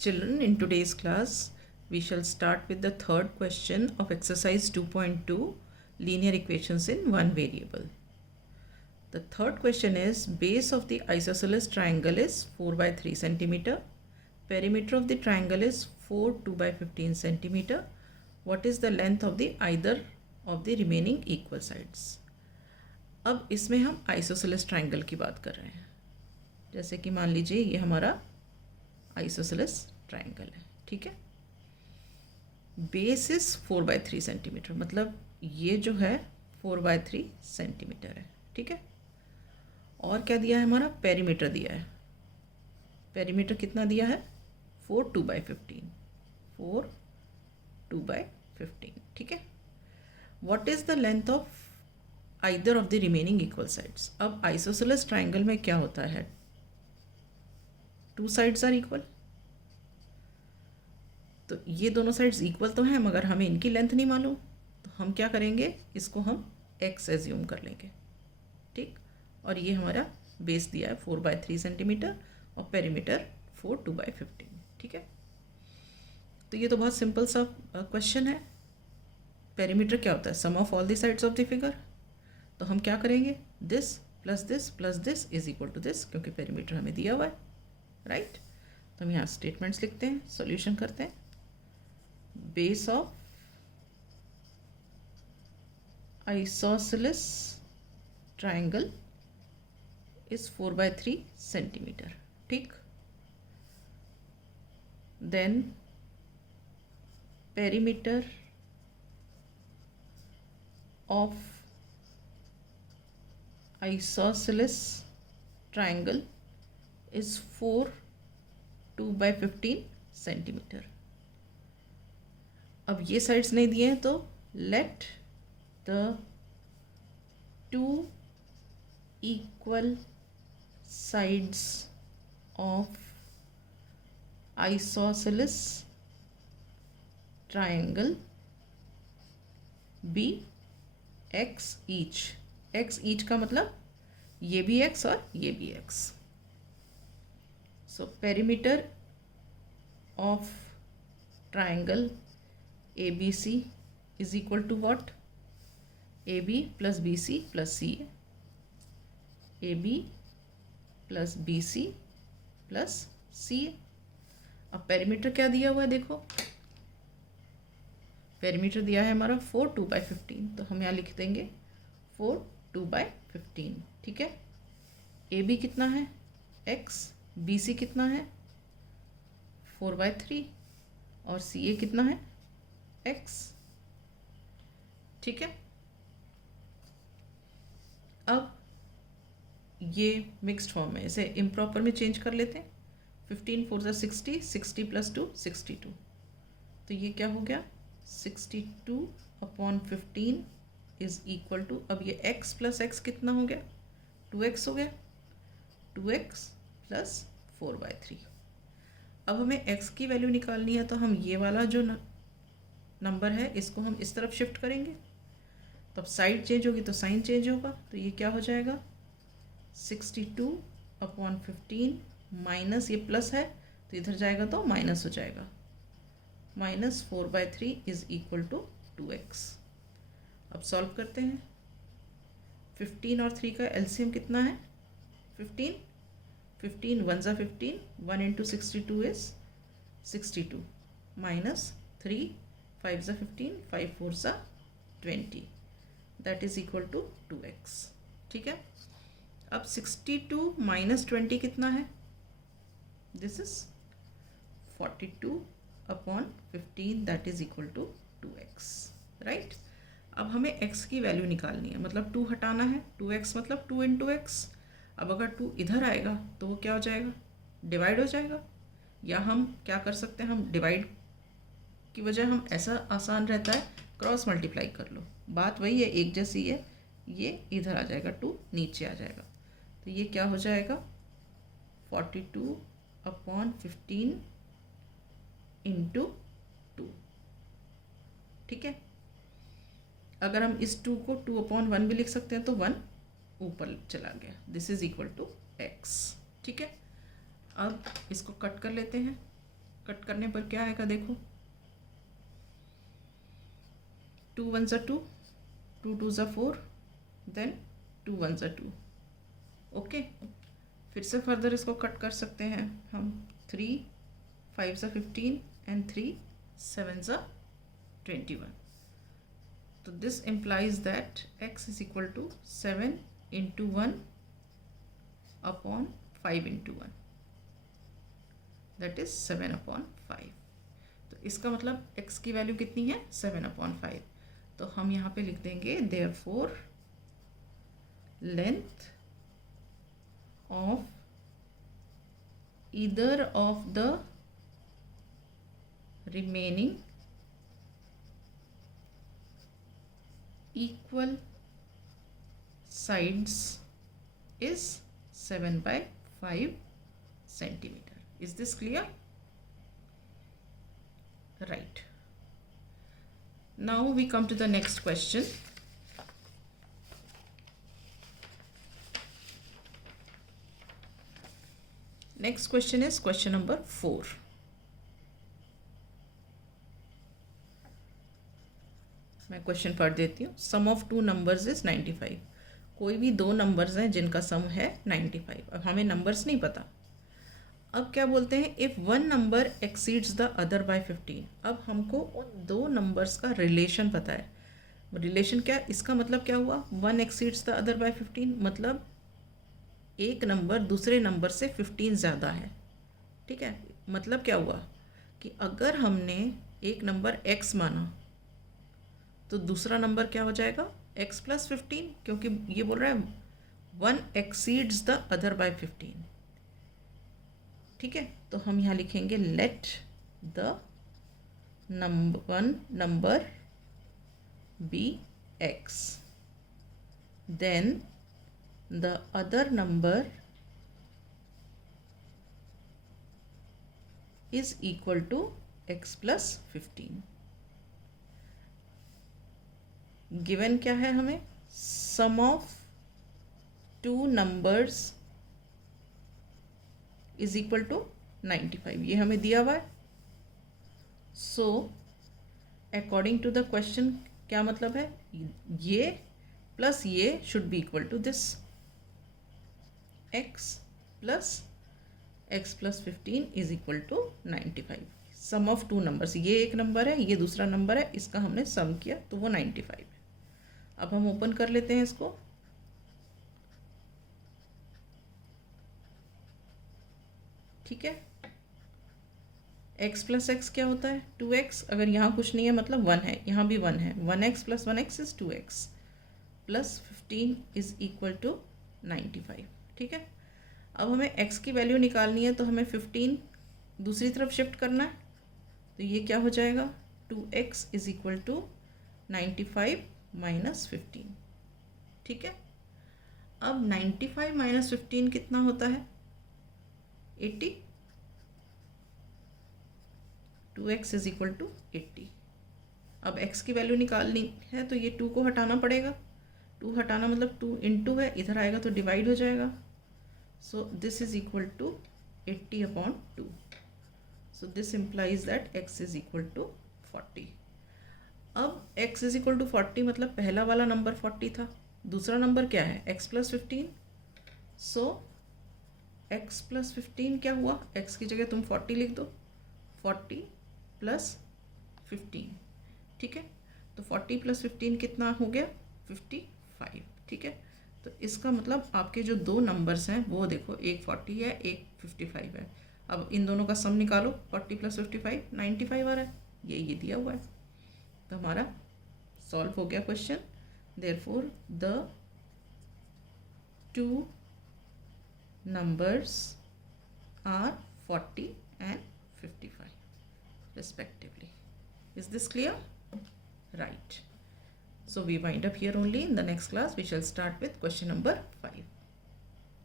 Children, in today's class, we shall start with the third question of exercise 2.2, linear equations in one variable. The third question is, base of the isosceles triangle is 4 by 3 centimeter. Perimeter of the triangle is 4 2 by 15 centimeter. What is the length of the either of the remaining equal sides? अब इसमें हम isosceles triangle की बात कर रहे हैं. जैसे कि मान लीजिए ये हमारा आइसोसेलेस ट्राइंगल है, ठीक है. बेस इज 4 बाई 3 सेंटीमीटर, मतलब ये जो है 4 बाई 3 सेंटीमीटर है, ठीक है. और क्या दिया है, हमारा पेरीमीटर दिया है. पेरीमीटर कितना दिया है, 4 2 बाई 15, 4 2 बाई 15, ठीक है. What is the length of either of the remaining equal sides. अब आइसोसेलेस ट्राइंगल में क्या होता है, टू साइड्स आर इक्वल. तो ये दोनों साइड्स इक्वल तो हैं, मगर हमें इनकी लेंथ नहीं मालूम, तो हम क्या करेंगे, इसको हम x एज्यूम कर लेंगे, ठीक. और ये हमारा बेस दिया है 4 बाई 3 सेंटीमीटर और पेरीमीटर 4 2 बाई 15, ठीक है. तो ये तो बहुत सिंपल सा क्वेश्चन है. पेरीमीटर क्या होता है, sum of all the sides of the figure. तो हम क्या करेंगे, this plus this is equal to this, क्योंकि पेरीमीटर हमें दिया हुआ है, राइट. तो हम यहाँ स्टेटमेंट्स लिखते हैं, सॉल्यूशन करते हैं. Base of isosceles triangle is 4 by 3 centimetre, ठीक. Then perimeter of isosceles triangle is 4 2 by 15 centimetre. अब ये साइड्स नहीं दिए हैं, तो let the two equal sides of isosceles triangle be x each. x each का मतलब ये भी x और ये भी x. So perimeter of triangle A B C is equal to what, A B plus B C plus C A, A B plus B C plus C A. अब perimeter क्या दिया हुआ है, देखो पेरीमीटर दिया है हमारा 4 2 बाई 15, तो हम यहाँ लिख देंगे 4 2 बाई 15, ठीक है. ए बी कितना है x, बी सी कितना है 4 बाई 3 और सी ए कितना है x, ठीक है. अब ये मिक्स्ड फॉर्म है, इसे इम्प्रॉपर में चेंज कर लेते हैं. 15 4 ज़ा 60, 60 प्लस 2 62, तो ये क्या हो गया 62 अपॉन 15 इज इक्वल टू, अब ये x प्लस एक्स कितना हो गया 2x हो गया, 2x प्लस 4 बाई 3. अब हमें x की वैल्यू निकालनी है, तो हम ये वाला जो नंबर है इसको हम इस तरफ शिफ्ट करेंगे, तो अब साइड चेंज होगी तो साइन चेंज होगा. तो ये क्या हो जाएगा 62 अपॉन 15 माइनस, ये प्लस है तो इधर जाएगा तो माइनस हो जाएगा, minus 4 by 3 is equal to 2x. अब सॉल्व करते हैं. 15 और 3 का एलसीएम कितना है 15, 15 1 ज़ा 15, 1 इंटू 62 इज 62, माइनस 3 5 ज़ा 15, 5 4 ज़ा 20, that is equal to 2x, ठीक है. अब 62 माइनस 20 कितना है, this is 42 upon 15, that is equal to 2x, right. अब हमें x की वैल्यू निकालनी है, मतलब 2 हटाना है, 2x मतलब 2 इंटू एक्स. अब अगर 2 इधर आएगा तो वो क्या हो जाएगा, डिवाइड हो जाएगा. या हम क्या कर सकते हैं, हम डिवाइड की वजह हम ऐसा आसान रहता है क्रॉस मल्टीप्लाई कर लो, बात वही है, एक जैसी है. ये इधर आ जाएगा, 2 नीचे आ जाएगा, तो ये क्या हो जाएगा 42 अपॉन 15 इंटू 2, ठीक है. अगर हम इस 2 को 2 अपॉन 1 भी लिख सकते हैं, तो 1 ऊपर चला गया, this is equal to x, ठीक है. अब इसको कट कर लेते हैं. कट करने पर क्या आएगा देखो, 2 1s 2, 2 2s 4, then 2 1s 2। Okay, फिर से फर्दर इसको कट कर सकते हैं हम, 3 5s 15 एंड 3 7s 21। तो this implies that x is equal to 7 into 1 upon 5 into 1, that is 7 upon 5। तो इसका मतलब x की वैल्यू कितनी है, 7 upon 5। तो हम यहाँ पे लिख देंगे therefore length of either of the remaining equal sides is 7 by 5 centimeter. Is this clear? Right. Now we come to the next question. Next question is question number 4. मैं क्वेश्चन पढ़ देती हूँ। सम ऑफ टू नंबर्स इज 95। कोई भी दो numbers हैं जिनका सम है 95। अब हमें नंबर्स नहीं पता। अब क्या बोलते हैं, if one number exceeds the other by 15। अब हमको उन दो नंबर्स का रिलेशन पता है। रिलेशन क्या, इसका मतलब क्या हुआ, one exceeds the other by 15, मतलब एक नंबर दूसरे नंबर से 15 ज़्यादा है। ठीक है, मतलब क्या हुआ कि अगर हमने एक नंबर x माना तो दूसरा नंबर क्या हो जाएगा, x प्लस 15, क्योंकि ये बोल रहा है one exceeds the other by 15। ठीक है, तो हम यहाँ लिखेंगे let the one number be x, then the other number is equal to x plus 15। Given क्या है हमें, sum of two numbers is equal to 95, ये हमें दिया हुआ है। So according to the question क्या मतलब है, ये प्लस ये should be equal to this, x plus 15 is equal to 95। Sum of two numbers, ये एक नंबर है, ये दूसरा नंबर है, इसका हमने सम किया तो वो 95 है। अब हम ओपन कर लेते हैं इसको। ठीक है, x प्लस एक्स क्या होता है, 2x। अगर यहाँ कुछ नहीं है मतलब 1 है, यहाँ भी 1 है, 1x plus 1x is 2x plus 15 is equal to 95। ठीक है, अब हमें x की वैल्यू निकालनी है तो हमें 15 दूसरी तरफ शिफ्ट करना है। तो ये क्या हो जाएगा, 2x is equal to 95 minus 15। ठीक है, अब 95 माइनस 15 कितना होता है, 80। 2x is equal to 80। अब x की वैल्यू निकालनी है तो ये 2 को हटाना पड़ेगा। 2 हटाना मतलब 2 इंटू है, इधर आएगा तो डिवाइड हो जाएगा। So this is equal to 80 upon 2। So this implies that x is equal to 40। अब x इज इक्वल टू 40 मतलब पहला वाला नंबर 40 था, दूसरा नंबर क्या है, x प्लस 15। सो x प्लस 15 क्या हुआ, x की जगह तुम 40 लिख दो, 40 प्लस 15। ठीक है, तो 40 प्लस 15 कितना हो गया, 55। ठीक है, तो इसका मतलब आपके जो दो नंबर्स हैं वो देखो, एक 40 है एक 55 है। अब इन दोनों का सम निकालो, 40 प्लस 55 95 आ रहा है, ये दिया हुआ है। तो हमारा सॉल्व हो गया question. Therefore the two numbers are 40 and 55 respectively. Is this clear? Right. So we wind up here only. In the next class we shall start with question number 5.